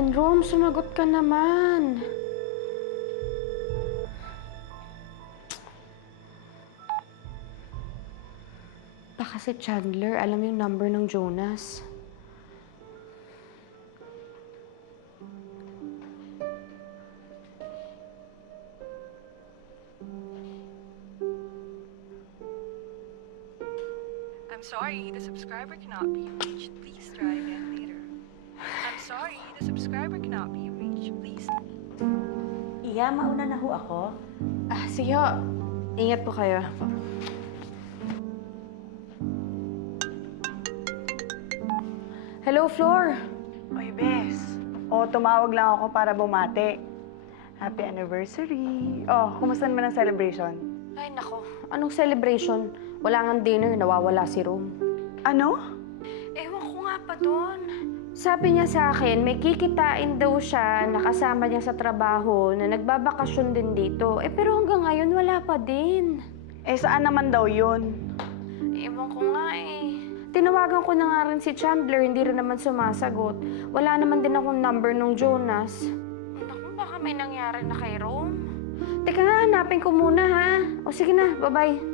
yan? Rom, sumagot ka naman. Baka si Chandler, alam yung number ng Jonas. I'm sorry, the subscriber cannot be reached. Please try again later. I'm sorry, the subscriber cannot be reached. Please. Iya, mauna na ho ako. Sige ho. Ingat po kayo. Hello, Flor. Oy, Bes. Tumawag lang ako para bumati. Happy anniversary. Kumusta naman ang celebration? Ay, nako. Anong celebration? Wala ngang dinner, nawawala si Rom. Ano? Ewan ko nga pa doon. Sabi niya sa akin, may kikitain daw siya, nakasama niya sa trabaho, na nagbabakasyon din dito. Pero hanggang ngayon, wala pa din. Saan naman daw yun? Ewan ko nga Tinawagan ko na nga rin si Chandler, hindi rin naman sumasagot. Wala naman din akong number nung Jonas. Naku, baka may nangyari na kay Rom. Teka nga, hanapin ko muna ha. O sige na, bye-bye.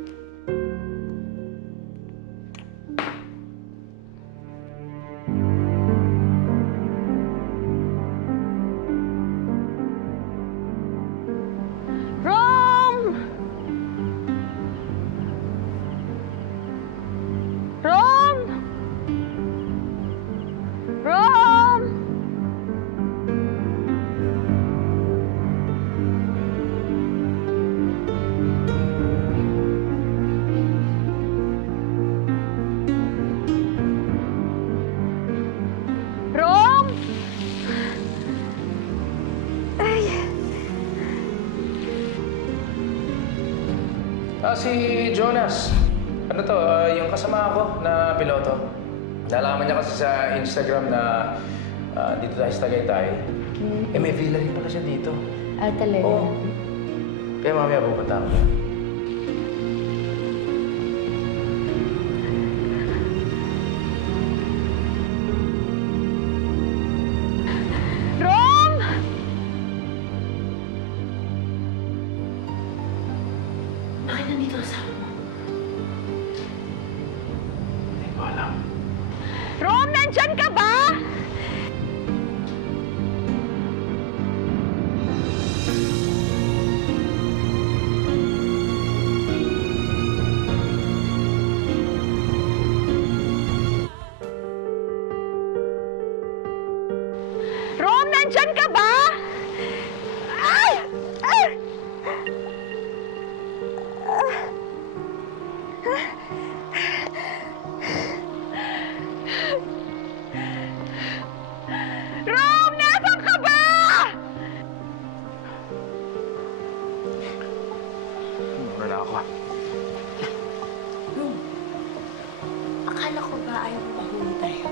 Si Jonas. Ano to, yung kasama ko na piloto. Nalaman niya kasi sa Instagram na dito tayo sa Tagaytay. May villa rin pala siya dito. Talaga? Oo. Kaya mamaya pupunta ako. Rom, nandyan ka ba? Rom, nandyan ka ba? Ay! Ay! Rom, nasan ka ba? Muna na ako. Akala ko ba ayaw mo mahuli tayo?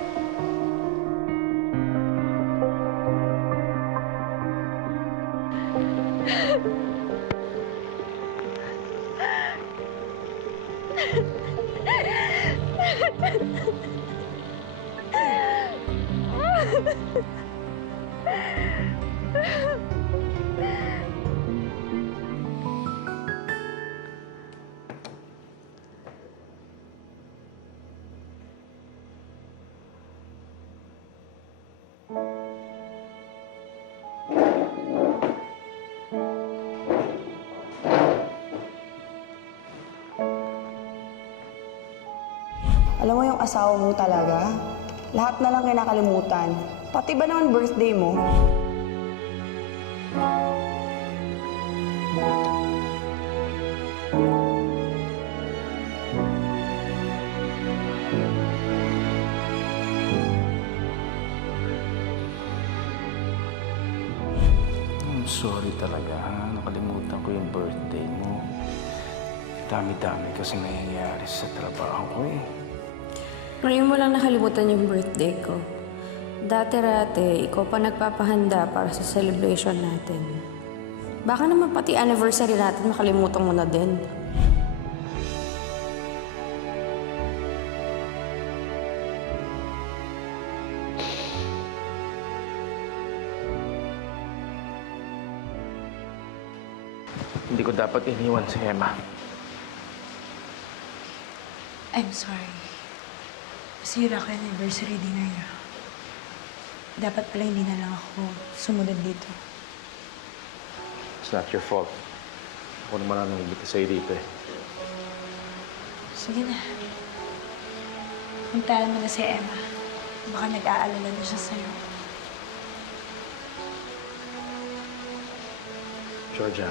Alam mo yung asawa mo talaga? Lahat na lang kinakalimutan. Pati ba naman birthday mo? Sorry talaga ha. Nakalimutan ko yung birthday mo. Dami-dami kasi nangyayari sa trabaho ko Ngayon mo lang nakalimutan yung birthday ko. Dati-rate, ikaw pa nagpapahanda para sa celebration natin. Baka naman pati anniversary natin makalimutan mo na din. Hindi ko dapat iniwan si Emma. I'm sorry. Masira ko yung anniversary dinner niya. Dapat pala hindi na lang ako sumunod dito. It's not your fault. Ako naman ang nangibita sa'yo dito eh. Sige na. Puntahan mo na si Emma. Baka nag-aalala na siya sa'yo. Georgia,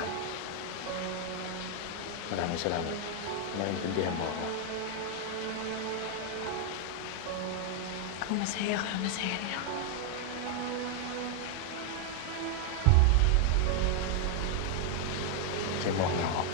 maraming salamat. Naintindihan mo ako. Kung masaya ka, masaya rin ako. Sige mo ako.